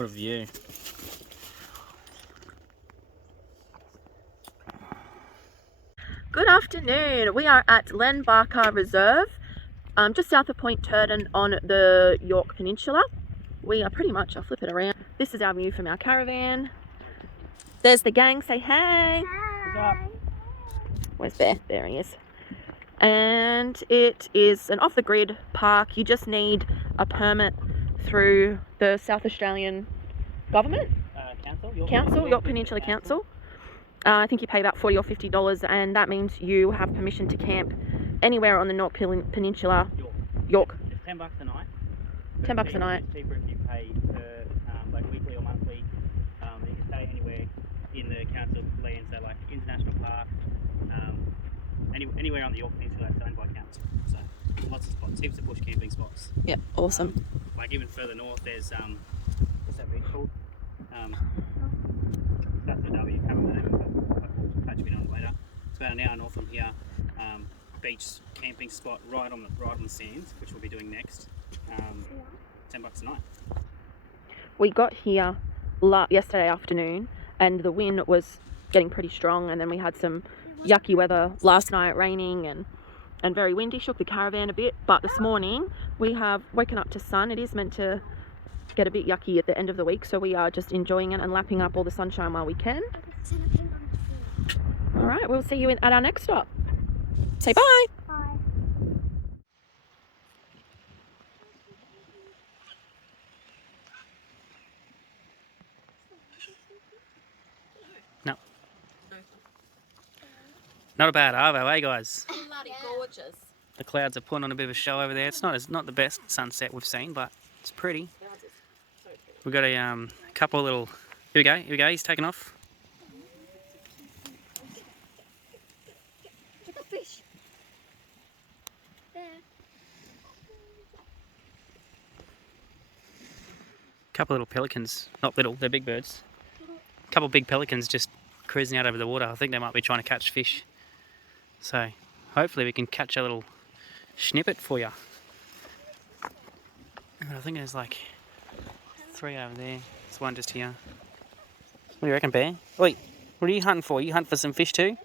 What a view. Good afternoon. We are at Len Barker Reserve, just south of Point Turton on the Yorke Peninsula. We are pretty much, I'll flip it around. This is our view from our caravan. There's the gang, say hey. Hi. Where's Bear? There he is. And it is an off-the-grid park. You just need a permit through the South Australian government. Yorke Peninsula Council. I think you pay about $40 or $50, and that means you have permission to camp anywhere on the Yorke Peninsula. Yorke. It's $10 a night. $10 a night. It's cheaper if you pay per like weekly or monthly. You can stay anywhere in the council land, so like International Park, anywhere on the Yorke Peninsula that's owned by council. So lots of spots, heaps of bush camping spots. Yeah, awesome. Like even further north, there's what's that beach called? That's the W. Can't remember the name of it. We'll touch a bit on it later. It's about an hour north from here. Beach camping spot right on the sands, which we'll be doing next. $10 a night. We got here yesterday afternoon, and the wind was getting pretty strong, and then we had some yucky weather last night, raining and very windy, shook the caravan a bit. But this morning we have woken up to sun. It is meant to get a bit yucky at the end of the week, so we are just enjoying it and lapping up all the sunshine while we can. All right, we'll see you at our next stop. Say bye. Bye. No. Not a bad arvo, eh guys? Bloody gorgeous. The clouds are putting on a bit of a show over there. It's not the best sunset we've seen, but it's pretty. We've got a couple of little... Here we go, he's taking off. Look at the fish. There. Couple of little pelicans, not little, they're big birds. A couple of big pelicans just cruising out over the water. I think they might be trying to catch fish. So hopefully we can catch a little snippet for you. And I think there's like 3 over there. There's one just here. What do you reckon, Bear? Wait, what are you hunting for? You hunt for some fish too?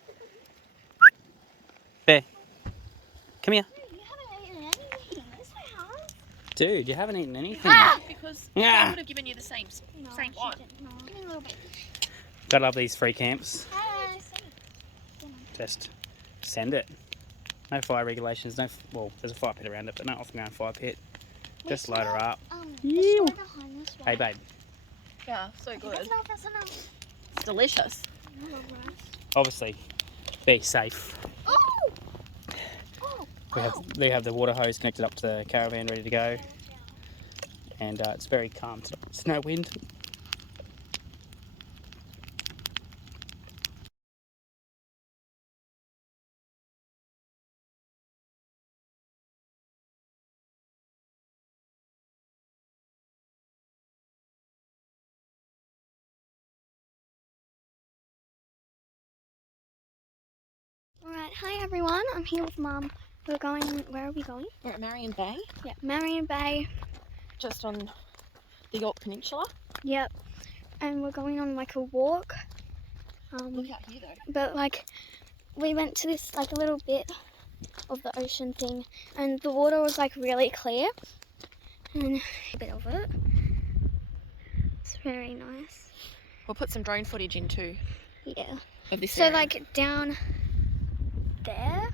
Bear, come here. You haven't eaten anything. Yes, I have. Dude, you haven't eaten anything. Because Yeah. I would have given you the same one. No, give me a little bit. Gotta love these free camps. Hi. Just send it. No fire regulations, well, there's a fire pit around it, but no off-ground fire pit. Just load her up. The store behind this one. Hey, babe. Yeah, so good. That's enough. It's delicious. Obviously, be safe. Oh! We have the water hose connected up to the caravan, ready to go, and it's very calm. It's no wind. Alright, hi everyone. I'm here with Mum. We're going, where are we going? We're at Marion Bay, Yeah, Marion Bay. just on the Yorke Peninsula. Yep. And we're going on like a walk. Look out here though. But like, we went to this like a little bit of the ocean thing, and the water was like really clear. And a bit of it. It's very nice. We'll put some drone footage in too Yeah. of this So area. like down there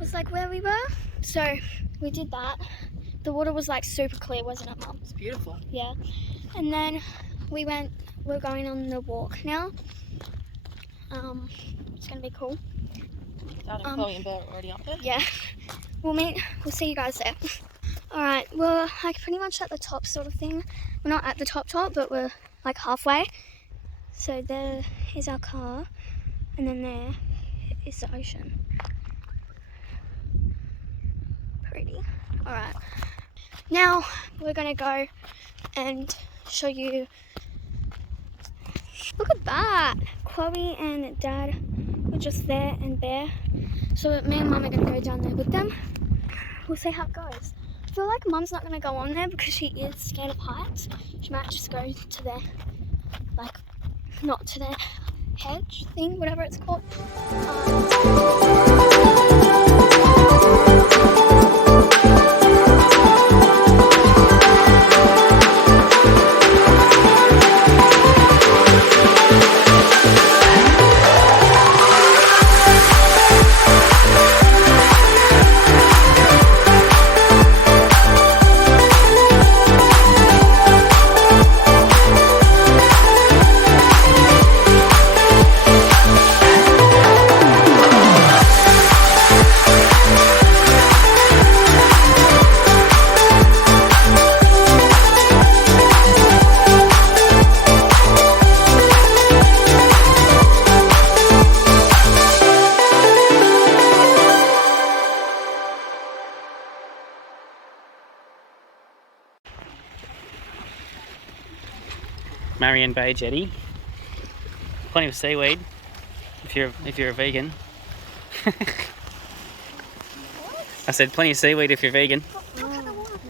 was like where we were. So we did that. The water was like super clear, wasn't it, Mum? It's beautiful. Yeah. And then we're going on the walk now. It's gonna be cool. Dad and Chloe and Bear are already up there. Yeah. We'll see you guys there. Alright, we're like pretty much at the top sort of thing. We're not at the top, but we're like halfway. So there is our car, and then there is the ocean. Pretty. Alright. Now we're gonna go and show you. Look at that! Chloe and Dad were just there, and Bear. So me and Mum are gonna go down there with them. We'll see how it goes. I feel like Mum's not going to go on there because she is scared of heights. She might just go to their, like, not to their hedge thing, whatever it's called. Marion Bay jetty. Plenty of seaweed if you're a vegan. I said plenty of seaweed if you're vegan.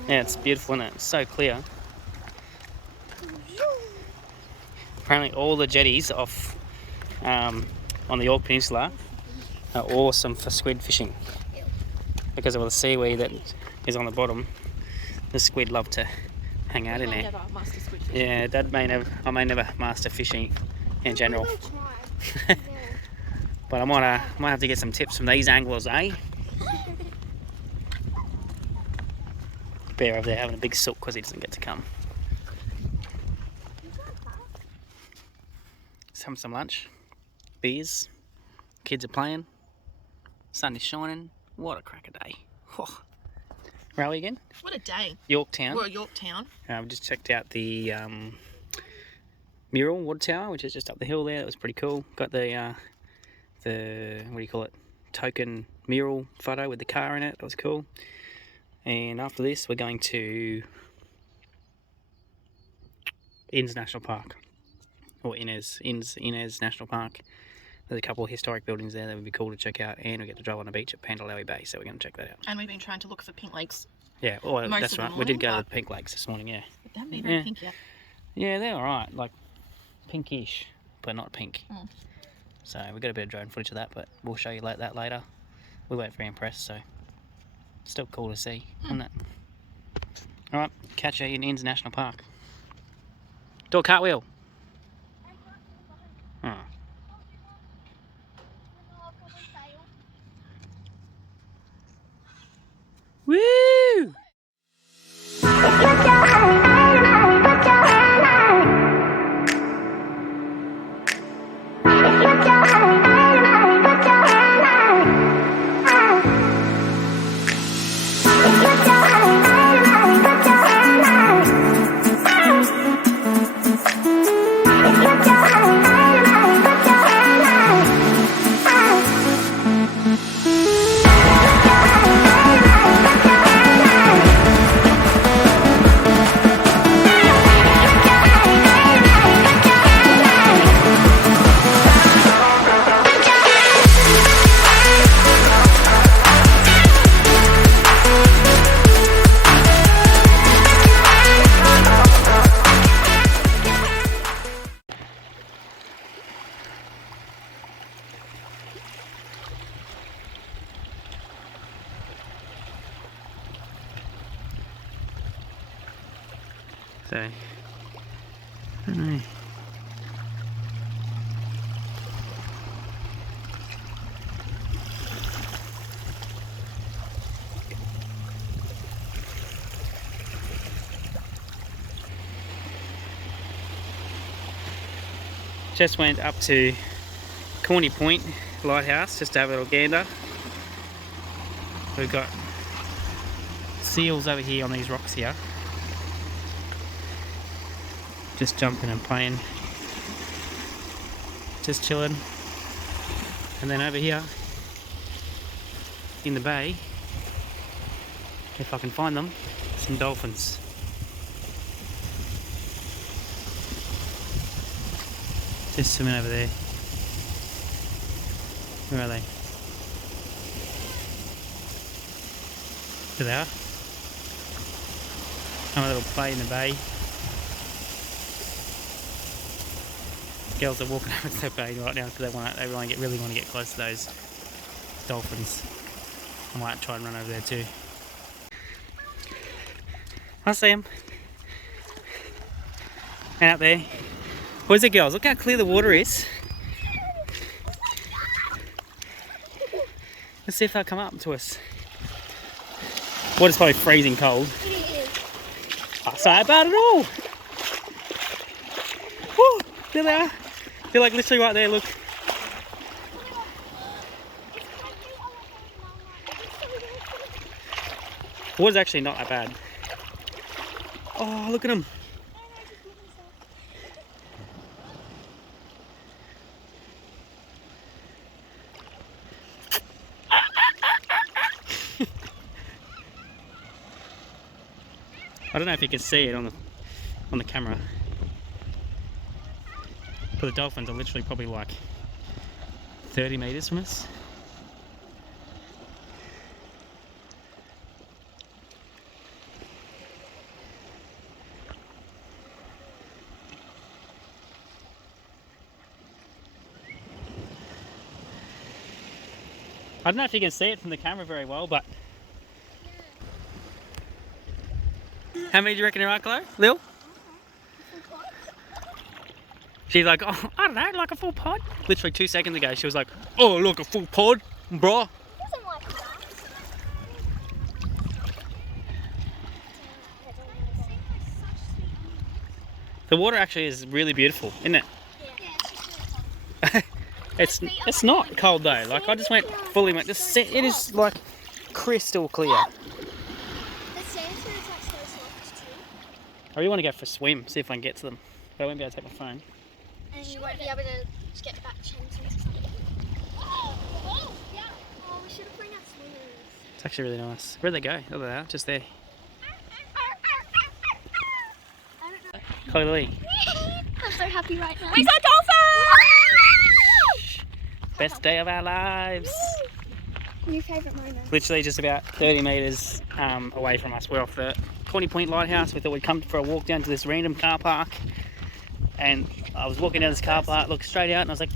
Yeah, it's beautiful, isn't it? It's so clear. Apparently all the jetties off on the Yorke Peninsula are awesome for squid fishing because of all the seaweed that is on the bottom. The squid love to hang out in there. Yeah, I may never master fishing in general. But I might have to get some tips from these anglers, eh? Bear over there having a big sulk because he doesn't get to come. Let's have some lunch. Beers. Kids are playing. Sun is shining. What a cracker day. Oh. Where are we again? What a day. Yorktown. We're at Yorktown. We just checked out the mural water tower, which is just up the hill there. That was pretty cool. Got the what do you call it? Token mural photo with the car in it. That was cool. And after this, we're going to Innes National Park, or Innes National Park. There's a couple of historic buildings there that would be cool to check out, and we get to drive on the beach at Pandalawi Bay, so we're going to check that out. And we've been trying to look for pink lakes. Yeah, well, that's right. We did go to the pink lakes this morning, yeah. But they haven't been very pink yet. Yeah, they're alright, like pinkish, but not pink. So we got a bit of drone footage of that, but we'll show you that later. We weren't very impressed, so still cool to see, isn't it? Alright, catch you in Innes National Park. Do a cartwheel. Oh. Woo! So, I don't know. Just went up to Corny Point Lighthouse just to have a little gander. We've got seals over here on these rocks here. Just jumping and playing, just chilling. And then over here in the bay, if I can find them, some dolphins. Just swimming over there. Where are they? There they are. Have a little play in the bay. Girls are walking over to the bay right now because they really want to get close to those dolphins. I might try and run over there too. I see them. Out there. Where's it, girls? Look how clear the water is. Let's see if they'll come up to us. Water's probably freezing cold. It is. Not so bad at all. Woo, there they are. They're like literally right there, look. Water's actually not that bad. Oh, look at them. I don't know if you can see it on the camera, but the dolphins are literally probably like 30 meters from us. I don't know if you can see it from the camera very well, but how many do you reckon there are, Chloe? Lil? She's like, oh, I don't know, like a full pod. Literally 2 seconds ago, she was like, oh, look, a full pod, bro. Doesn't like that. The water actually is really beautiful, isn't it? Yeah. It's not cold though. Like I just went fully. It is like crystal clear. The sand's gonna touch those rocks too. I really want to go for a swim, see if I can get to them, but I won't be able to take my phone. And you won't be able to just get back chains into something. Oh, yeah. Oh, we should have bring our swimmers. It's actually really nice. Where'd they go? Oh, they are, just there. I don't know. Chloe Lee. I'm so happy right now. We saw dolphins! Best day of our lives. New favourite moment. Literally just about 30 metres away from us. We're off the Corny Point Lighthouse. We thought we'd come for a walk down to this random car park. And I was walking down this car park, looked straight out, and I was like,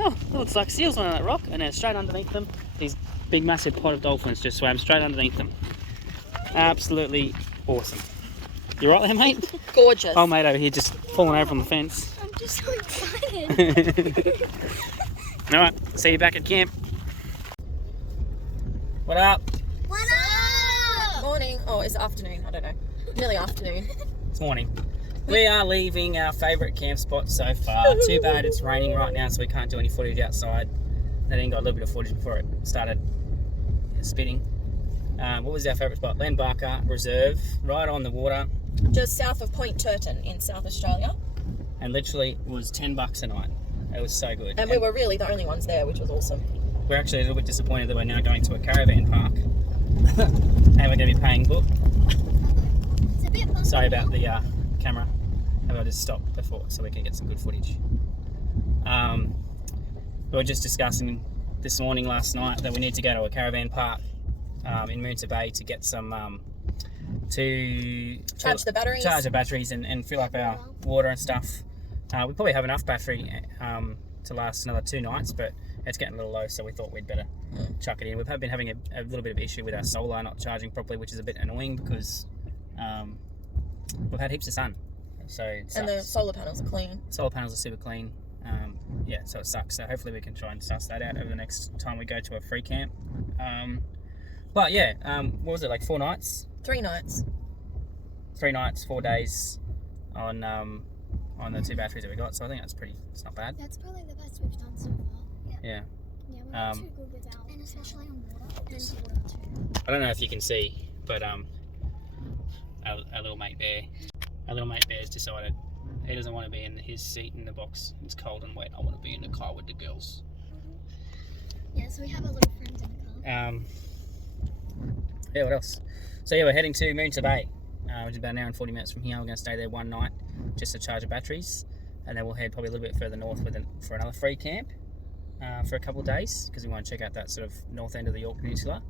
oh, it looks like seals on that rock. And then straight underneath them, these big massive pod of dolphins just swam straight underneath them. Absolutely awesome. You right there, mate? Gorgeous. Oh, mate over here just falling over from the fence. I'm just so excited. Alright, see you back at camp. What up? What up? Morning. Oh, it's afternoon. I don't know. Nearly afternoon. It's morning. We are leaving our favourite camp spot so far. Too bad it's raining right now, so we can't do any footage outside. I didn't got a little bit of footage before it started spitting. What was our favourite spot? Len Barker Reserve, right on the water. Just south of Point Turton in South Australia. And literally was $10 a night. It was so good. And we were really the only ones there, which was awesome. We're actually a little bit disappointed that we're now going to a caravan park. And we're going to be paying book. It's a bit bumpy. Sorry about the camera. Maybe I'll just stop before so we can get some good footage. We were just discussing this morning, last night, that we need to go to a caravan park in Moonta Bay to get some to Charge the batteries. Charge the batteries and fill up our water and stuff. We probably have enough battery to last another 2 nights, but it's getting a little low, so we thought we'd better chuck it in. We've been having a little bit of issue with our solar not charging properly, which is a bit annoying because we've had heaps of sun, so it sucks. And the solar panels are clean. Solar panels are super clean. Yeah, so it sucks. So hopefully we can try and suss that out over the next time we go to a free camp. But yeah, what was it, like 4 nights? 3 nights. 3 nights, 4 days on the 2 batteries that we got. So I think it's not bad. That's probably the best we've done so far. Yeah. Yeah, we're not too good without. And especially on water. And water too. I don't know if you can see, but our little mate Bear's decided he doesn't want to be in his seat in the box. It's cold and wet. I want to be in the car with the girls. Yeah, so we have a little friend in the car. Yeah, what else? So yeah, we're heading to Moonta Bay, which is about an hour and 40 minutes from here. We're going to stay there 1 night just to charge the batteries, and then we'll head probably a little bit further north for another free camp for a couple of days because we want to check out that sort of north end of the Yorke Peninsula.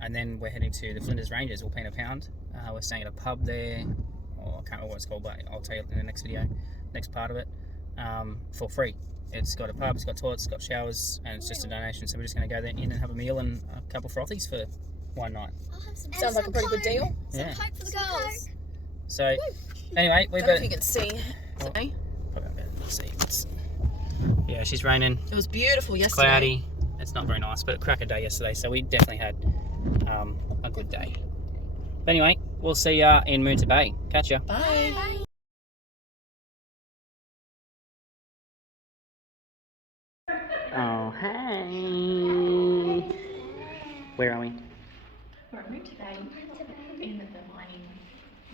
and then we're heading to the Flinders Ranges. We'll pay a pound. We're staying at a pub there, or I can't remember what it's called, but I'll tell you in the next video, next part of it, for free. It's got a pub, it's got toilets, it's got showers, and it's just a donation. So we're just going to go there in and have a meal and a couple of frothies for one night. Sounds like a pretty good deal. Yeah. Some Coke for the girls. So anyway, we I don't know if better. you can see. Oh. Today. Probably not better to see. Yeah, she's raining. It was beautiful yesterday. Cloudy. It's not very nice, but a cracker day yesterday, so we definitely had a good day. But anyway, we'll see ya in Moonta Bay. Catch ya. Bye. Bye. Oh, hey. Where are we? We're at Moonta Bay in the mining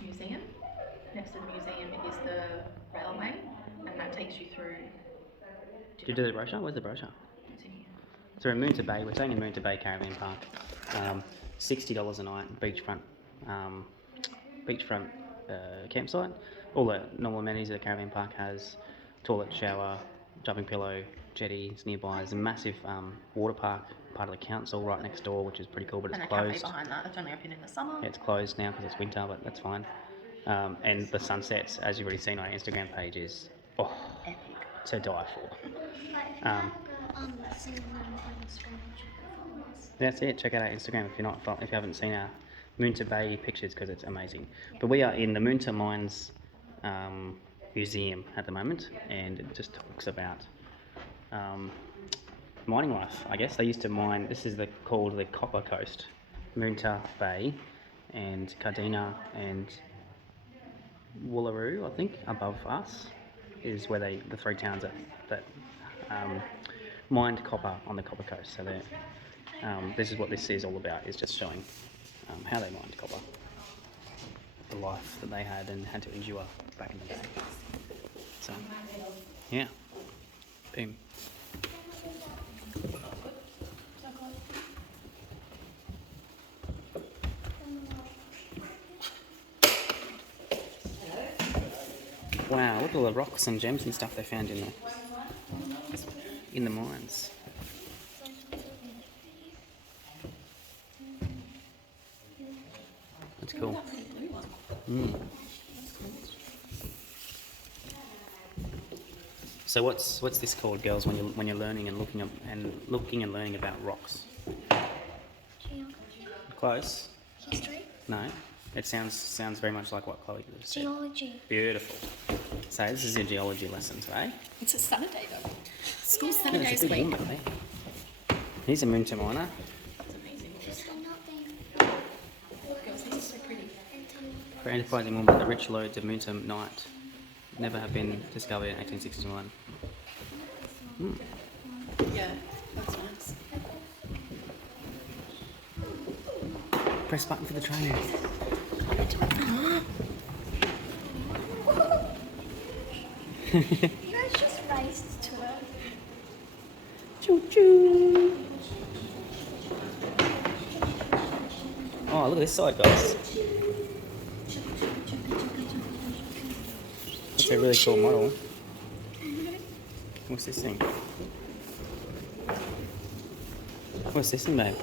museum. Next to the museum is the railway, and that takes you through. Did you do the brochure? Where's the brochure? It's in here. So we're in Moonta Bay. We're staying in Moonta Bay Caravan Park. $60 a night, beachfront campsite. All the normal amenities that a caravan park has: toilet, shower, jumping pillow, jetties nearby. There's a massive water park, part of the council, right next door, which is pretty cool, but it's And a closed. cafe behind that. It's only open in the summer. Yeah, it's closed now because it's winter, but that's fine. And the sunsets, as you've already seen on our Instagram page, is Epic. to die for. Like, if you Um, haven't seen them on Instagram, check out follow us. That's it. Check out our Instagram if you haven't seen our Moonta Bay pictures, because it's amazing. But we are in the Moonta Mines museum at the moment, and it just talks about mining life. I guess they used to mine. This is called the Copper Coast, Moonta Bay, and Cardina and Woolaroo, I think, above us is where the three towns that mined copper on the Copper Coast. So this is what this is all about, is just showing how they mined copper, the life that they had and had to endure back in the day. So, yeah, boom. Wow, look at all the rocks and gems and stuff they found in the mines. That's cool. So what's this called, girls? When you're learning and looking and learning about rocks? Geography. Close? History. No. It sounds very much like what Chloe just said. Geology. Beautiful. So this is your geology lessons, eh? It's a Saturday though. School's Yeah, Saturdays it's a big week. woman, eh? He's a Moonta miner. It's amazing. Just on that thing. Girls, this is so pretty. For enterprising woman, the rich lodes of Moonta night never have been discovered in 1861. Yeah, that's nice. Press button for the train. You guys just raced to it. Choo choo. Oh, look at this side, guys. That's a really cool model. What's this thing? What's this thing, babe?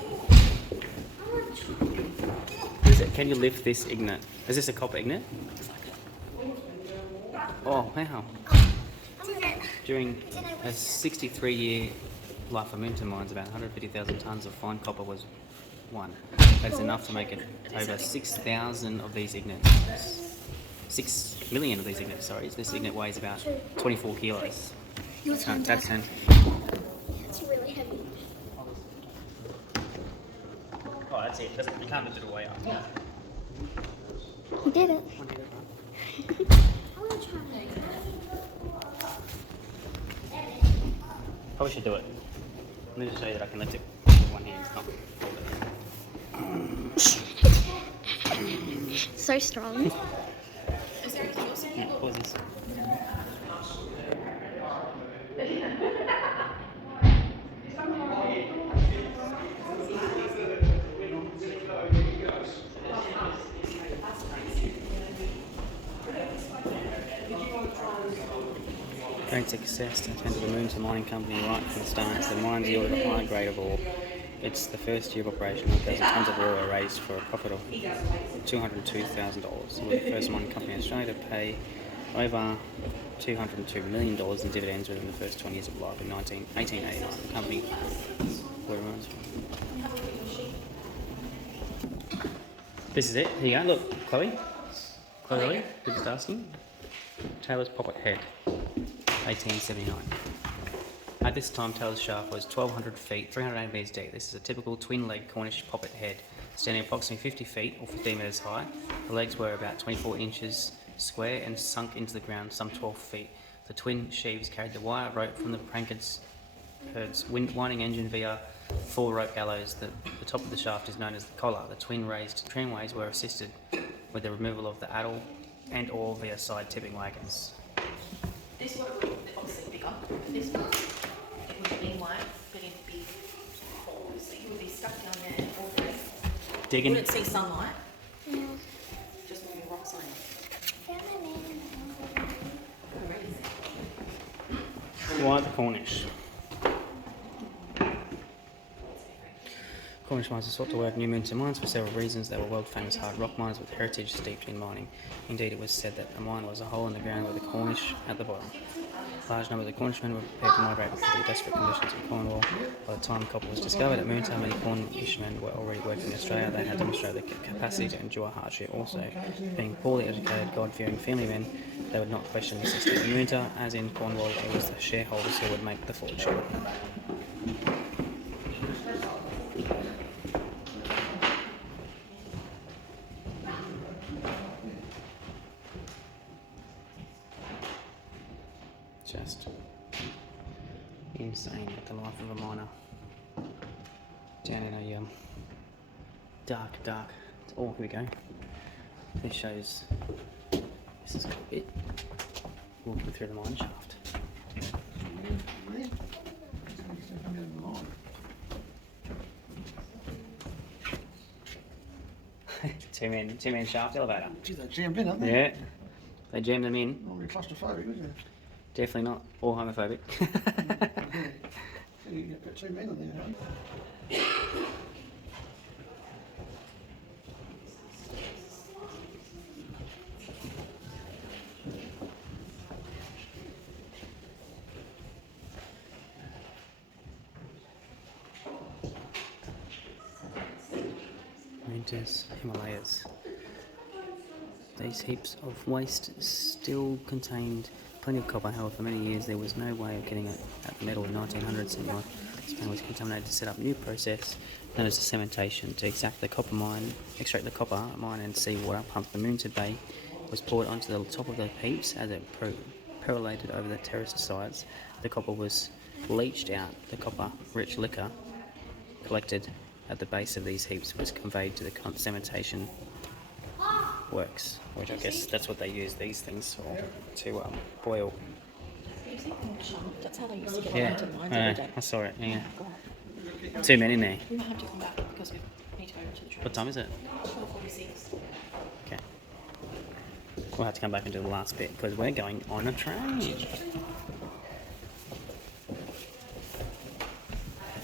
What is it? Can you lift this ignet? Is this a copper ignet? Oh, wow. During a 63-year life of Moonta mines, about 150,000 tonnes of fine copper was won. That's enough to make it over 6,000 of these ignets. 6 million of these ignets, sorry. This ignet weighs about 24 kilos. Your turn, That's Dad. 10. It's really heavy. Oh, that's it. You can't lift it away up. You did it. I'm gonna try Probably should do it. Let me just show you that I can lift it with one hand. Not hold it. So strong. Yeah, pause this. Great success to attend to the Moonta Mining Company right from the start. The mines yielded a high grade of ore It's the first year of operation. 1,000 tonnes of ore were raised for a profit of $202,000. It was the first mining company in Australia to pay over $202 million in dividends within the first 20 years of life in 1889. The company where it runs from. This is it. Here you go. Look, Chloe. Chloe, you're just asking. Taylor's poppet head, 1879. At this time, Taylor's shaft was 1,200 feet, 380 metres deep. This is a typical twin-leg Cornish poppet head, standing approximately 50 feet or 15 metres high. The legs were about 24 inches square and sunk into the ground some 12 feet. The twin sheaves carried the wire rope from the prankard's winding engine via 4 rope gallows. The top of the shaft is known as the collar. The twin raised tramways were assisted with the removal of the addle and or via side tipping wagons. This one would obviously bigger. This one, it would be white, but in big holes. So you would be stuck down there all day. Digging. Wouldn't see sunlight. Yeah. Just moving rocks on it. Why the Cornish? Cornish miners sought to work new moons and mines for several reasons. They were world-famous hard rock mines with heritage steeped in mining. Indeed, it was said that a mine was a hole in the ground with the Cornish at the bottom. Large numbers of Cornishmen were prepared to migrate because of the desperate conditions in Cornwall. By the time copper was discovered at Moontown, many Cornishmen were already working in Australia. They had demonstrated their capacity to endure hardship. Also, being poorly educated, God-fearing family men, they would not question the system. In Moontown, as in Cornwall, it was the shareholders who would make the fortune. Just insane at the life of a miner. Down in a dark. Oh, here we go. This shows. This is a bit walking through the mine shaft. two man shaft elevator. Gee, they jammed in, haven't they? Yeah, they jammed them in. Not really claustrophobic, is it? Definitely not. Or homophobic. Yeah. You get 2 men in there, haven't you? Winters, Himalayas. These heaps of waste still contained plenty of copper. However, for many years there was no way of getting it at the metal. In 1900s, Spain was contaminated to set up a new process known as cementation to extract the copper mine and seawater pumped from Moonton Bay was poured onto the top of the heaps as it percolated over the terraced sides. The copper was leached out. The copper-rich liquor collected at the base of these heaps was conveyed to the cementation works, which I guess that's what they use these things for, to boil. That's how they used to get Yeah, into the mines every day. I saw it, yeah. 2 men in there. We might have to come back because we need to go to the train. What time is it? 12:46. Okay. We'll have to come back and do the last bit because we're going on a train.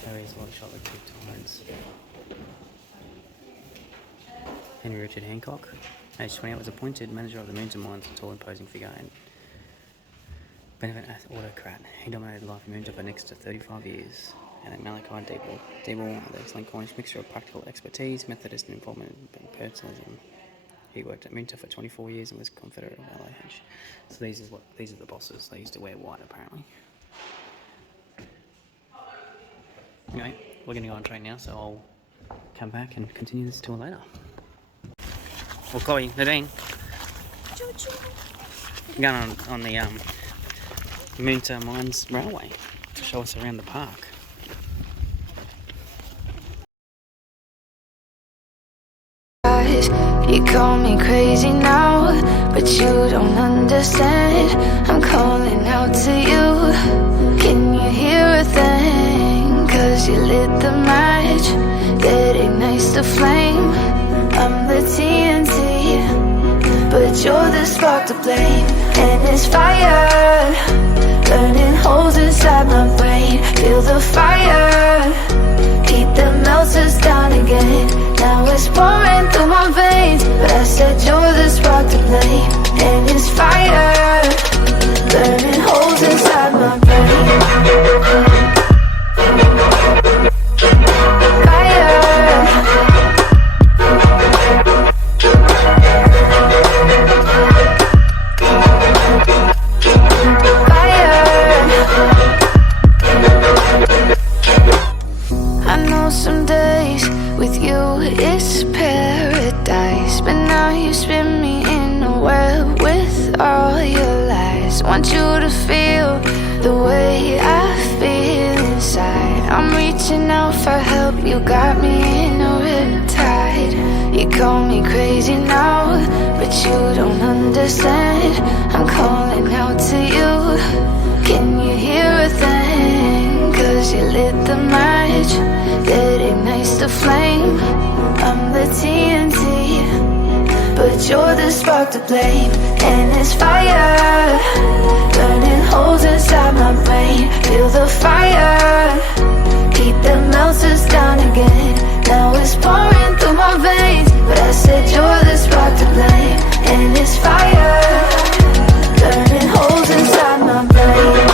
There is a lot of shot with 2 times. Henry Richard Hancock, aged 28, was appointed manager of the Moonton Mines, a tall, imposing figure and benevolent autocrat. He dominated life in Moonton for next to 35 years. And at Malachi Deeble, the excellent Cornish mixture of practical expertise, Methodist and involvement in personalism. He worked at Moonton for 24 years and was Confederate of LAH. So these are the bosses. They used to wear white apparently. Anyway, we're going to go on train now, so I'll come back and continue this tour later. Well, Chloe, Nadine, we're going on the Moonton Mines Railway to show us around the park. You call me crazy now, but you don't understand. I'm calling out to you. Can you hear a thing? Cause you lit the match that ignites the flame. I'm the TNT, but you're the spark to blame. And it's fire burning holes inside my brain. Feel the fire, heat that melts us down again. Now it's pouring through my veins, but I said you're the spark to blame. And it's fire, burning holes inside my brain. Some days with you it's paradise, but now you spin me in a web with all your lies. Want you to feel the way I feel inside. I'm reaching out for help, you got me in a riptide. You call me crazy now, but you don't understand. I'm calling out to you, can you hear a thing? 'Cause you lit the match that ignites the flame. I'm the TNT, but you're the spark to blame. And it's fire, burning holes inside my brain. Feel the fire, heat that melts us down again. Now it's pouring through my veins, but I said you're the spark to blame. And it's fire, burning holes inside my brain.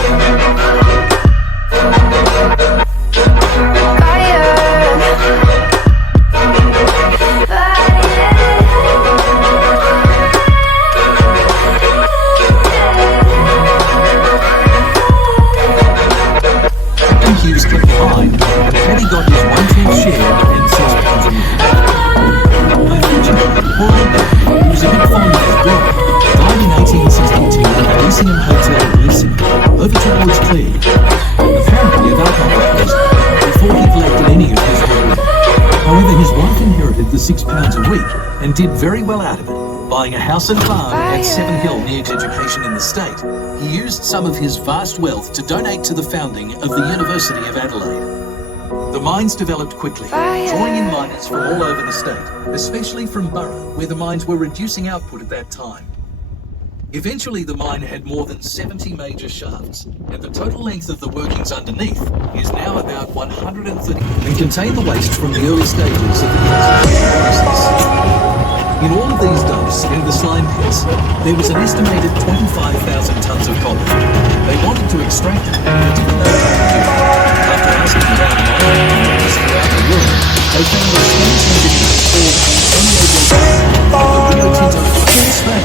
Hughes kept behind, but Paddy got his 1/10 share and £6 a week. Unfortunately, poor old Paddy, who was a bit fond of his brother, died in 1862 at the Lyceum Hotel in Lyceum, over towards Clear, apparently of alcohol poisoning, before he collected any of his wealth. However, his wife inherited the £6 a week and did very well out of it, buying a house and farm at Seven Hill near education in the state. He used some of his vast wealth to donate to the founding of the University of Adelaide. The mines developed quickly, drawing in miners from all over the state, especially from Burra, where the mines were reducing output at that time. Eventually, the mine had more than 70 major shafts, and the total length of the workings underneath is now about 130 and contain the waste from the early stages of the concentrating process. In all of these dumps and the slime pits, there was an estimated 25,000 tonnes of copper. They wanted to extract it, but didn't know how to do it. After asking around mining companies throughout the world, they found a Spanish engineer called Antonio the Rio Tinto Spain,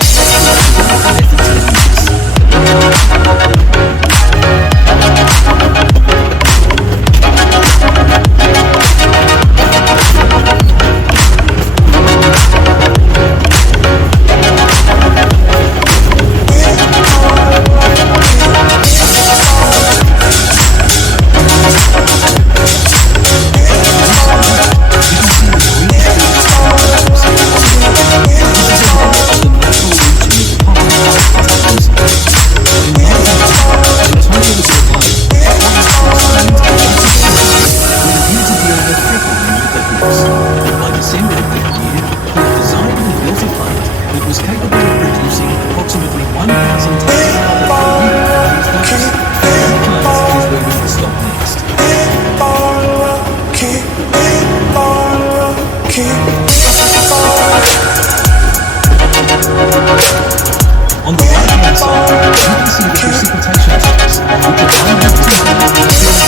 On the right-hand side, you can see the precipitation tanks, which are lined up to these are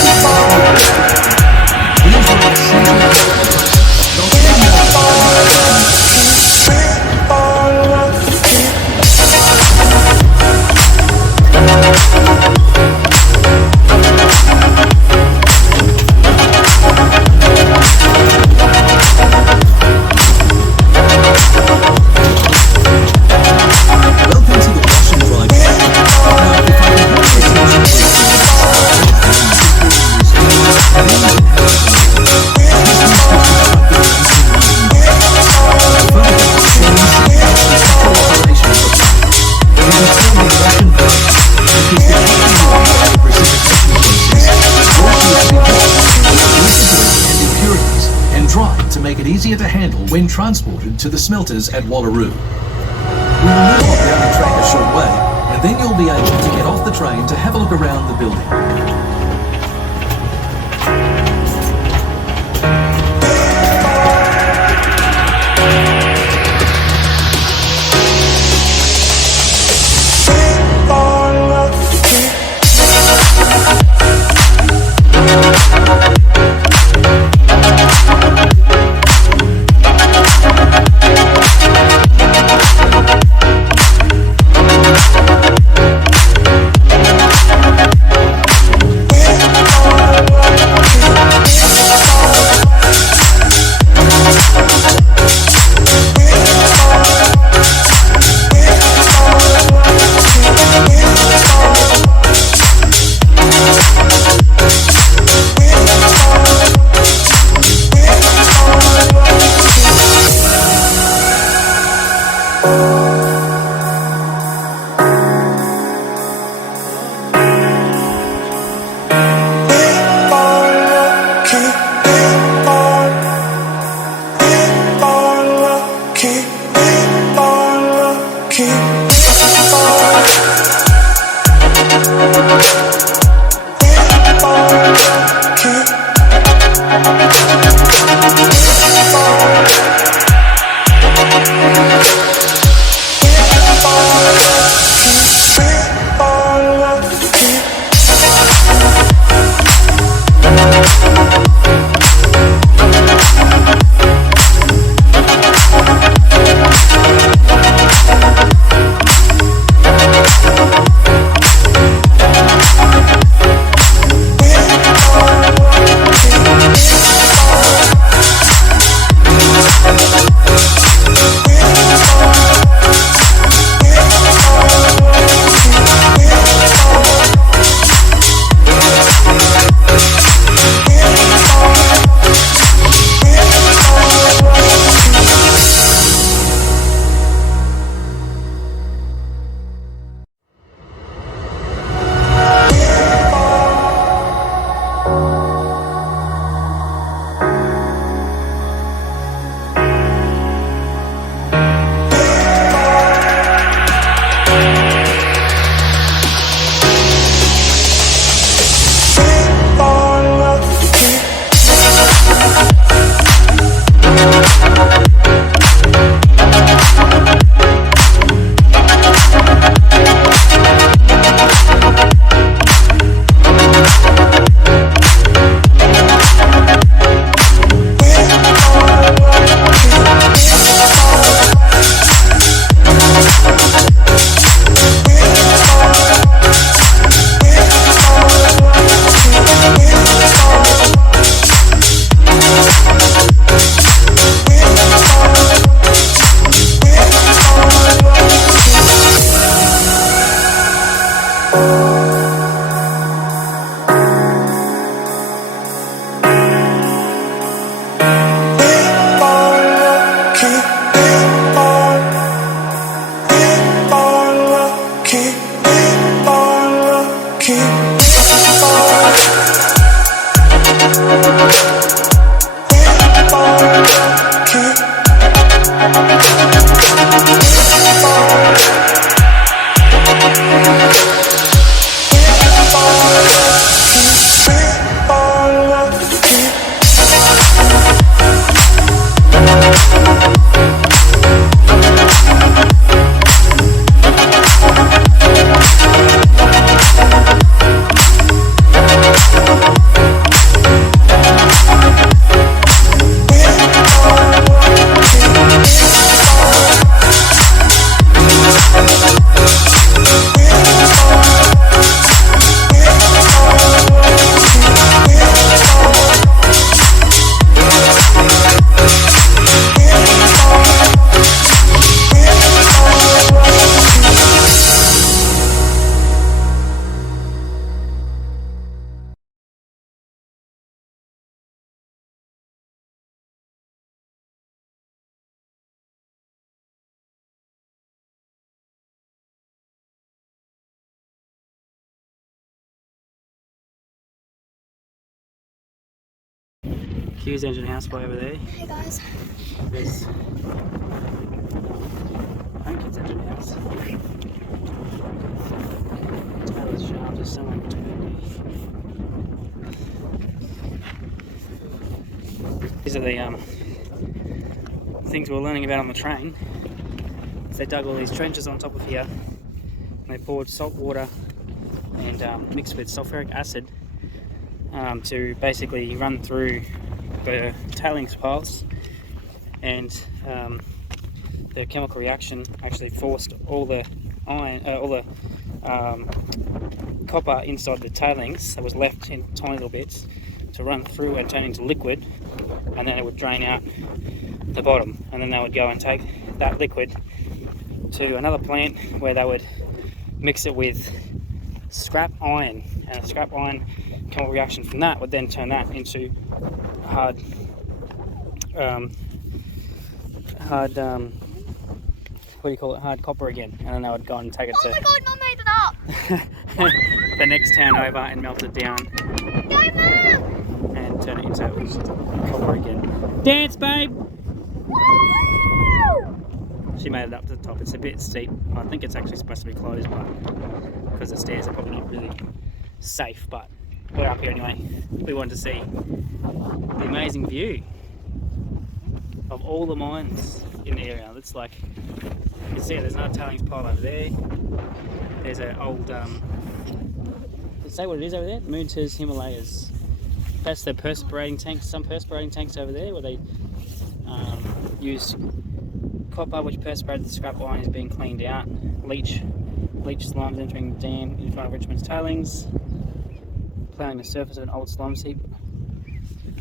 easier to handle when transported to the smelters at Wallaroo. We will move on down the track a short way and Then you'll be able to get off the train to have a look around the building. Hughes engine house by over there. Hey guys. There's Kids engine house. These are the things we were learning about on the train. So they dug all these trenches on top of here, and they poured salt water and mixed with sulfuric acid to basically run through the tailings piles, and the chemical reaction actually forced all the copper inside the tailings that was left in tiny little bits to run through and turn into liquid, and then it would drain out the bottom, and then they would go and take that liquid to another plant where they would mix it with scrap iron, and a scrap iron chemical reaction from that would then turn that into hard what do you call it, hard copper again, and then they would go and take it to Oh my god, Mum made it up! the next town over and melt it down Go, Mum! and turn it into copper again. Dance, babe! She made it up to the top. It's a bit steep. I think it's actually supposed to be closed, but because the stairs are probably not really safe, but we're up here anyway. We wanted to see the amazing view of all the mines in the area. It's like, you can see there's another tailings pile over there. There's an old, does it say what it is over there? Moontas Himalayas. That's the perspirating tanks, some perspirating tanks over there where they use copper which perspirated the scrap iron is being cleaned out. Leach slimes entering the dam in front of Richmond's tailings. Ploughing the surface of an old slimes heap.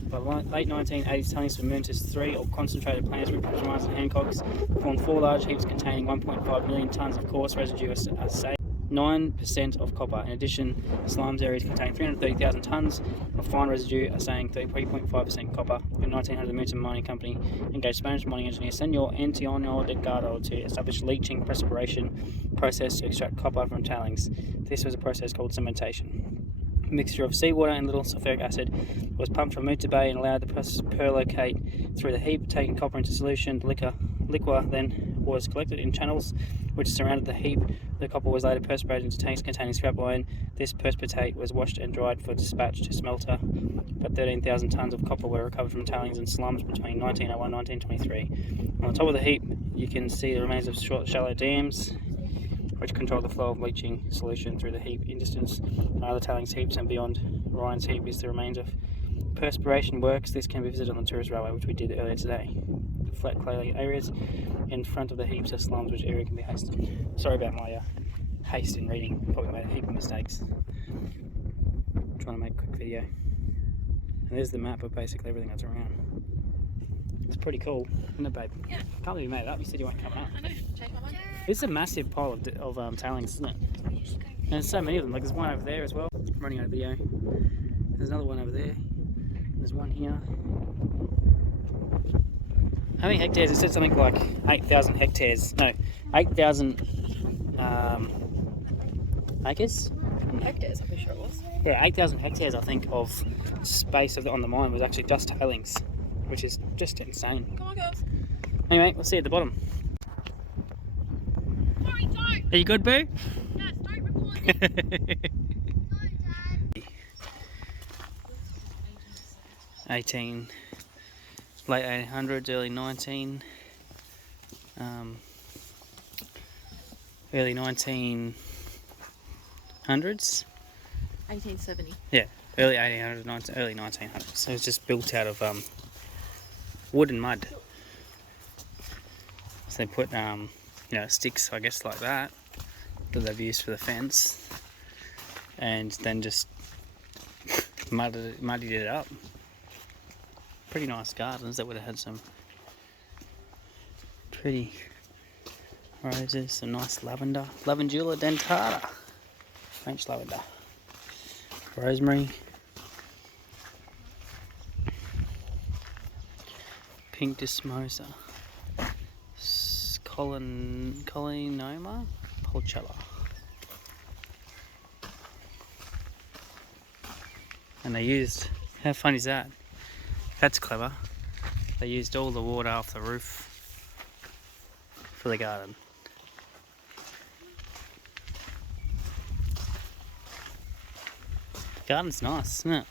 By the late 1980s, tailings from Moontas 3 or concentrated plants, Richmond's mines and Hancock's formed 4 large heaps containing 1.5 million tonnes of coarse residue are saved. 9% of copper. In addition, slimes areas contain 330,000 tonnes of fine residue, are saying 33.5% copper. In 1900, the Moontas Mining Company engaged Spanish mining engineer Senor Antonio Delgado to establish leaching perspiration process to extract copper from tailings. This was a process called cementation. A mixture of seawater and little sulfuric acid was pumped from Moonta Bay and allowed the percolate through the heap, taking copper into solution. The liquor then was collected in channels which surrounded the heap. The copper was later perspirated into tanks containing scrap iron. This precipitate was washed and dried for dispatch to smelter. But 13,000 tonnes of copper were recovered from tailings and slums between 1901 and 1923. On the top of the heap, you can see the remains of short, shallow dams, which control the flow of leaching solution through the heap. In distance, other tailings heaps and beyond Ryan's heap is the remains of perspiration works. This can be visited on the tourist railway, which we did earlier today. Flat clay areas in front of the heaps are slums, which area can be hasted. Sorry about my haste in reading. Probably made a heap of mistakes. I'm trying to make a quick video. And there's the map of basically everything that's around. It's pretty cool, isn't it, babe? Yeah. Can't believe you made it up. You said you weren't coming up. I know, take my money. It's a massive pile of tailings, isn't it? And there's so many of them. Like there's one over there as well. I'm running out of video. There's another one over there. There's one here. How many hectares? It said something like 8,000 hectares. No, 8,000 acres? Hectares, I'm pretty sure it was. Yeah, 8,000 hectares, I think, of space on the mine was actually just tailings, which is just insane. Come on, girls. Anyway, we'll see you at the bottom. Sorry, don't! Are you good, Boo? Yes, don't record it. No, Dad. late 1800s, early 1900s. 1870. Yeah, early 1800s, early 1900s. So it's just built out of wood and mud. So they put sticks, I guess, like that they've used for the fence, and then just muddied it up. Pretty nice gardens. That would have had some pretty roses, some nice lavender, Lavandula dentata, French lavender, rosemary, pink desmosa, Collinoma pulchella. And they used, how funny is that? That's clever. They used all the water off the roof for the garden. Garden's nice, isn't it?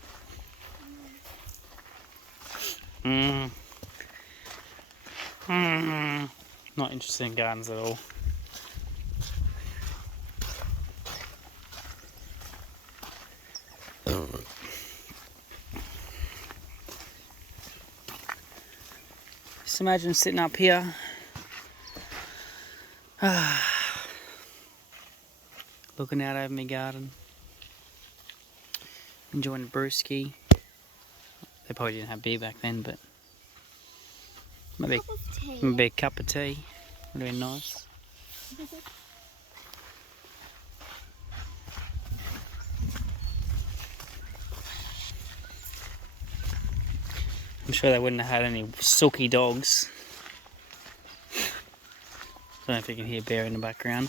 Not interested in gardens at all. Just imagine sitting up here. Looking out over my garden. Enjoying a brewski. They probably didn't have beer back then, but maybe a cup of tea would be nice. I'm sure they wouldn't have had any sulky dogs. Don't know if you can hear Bear in the background.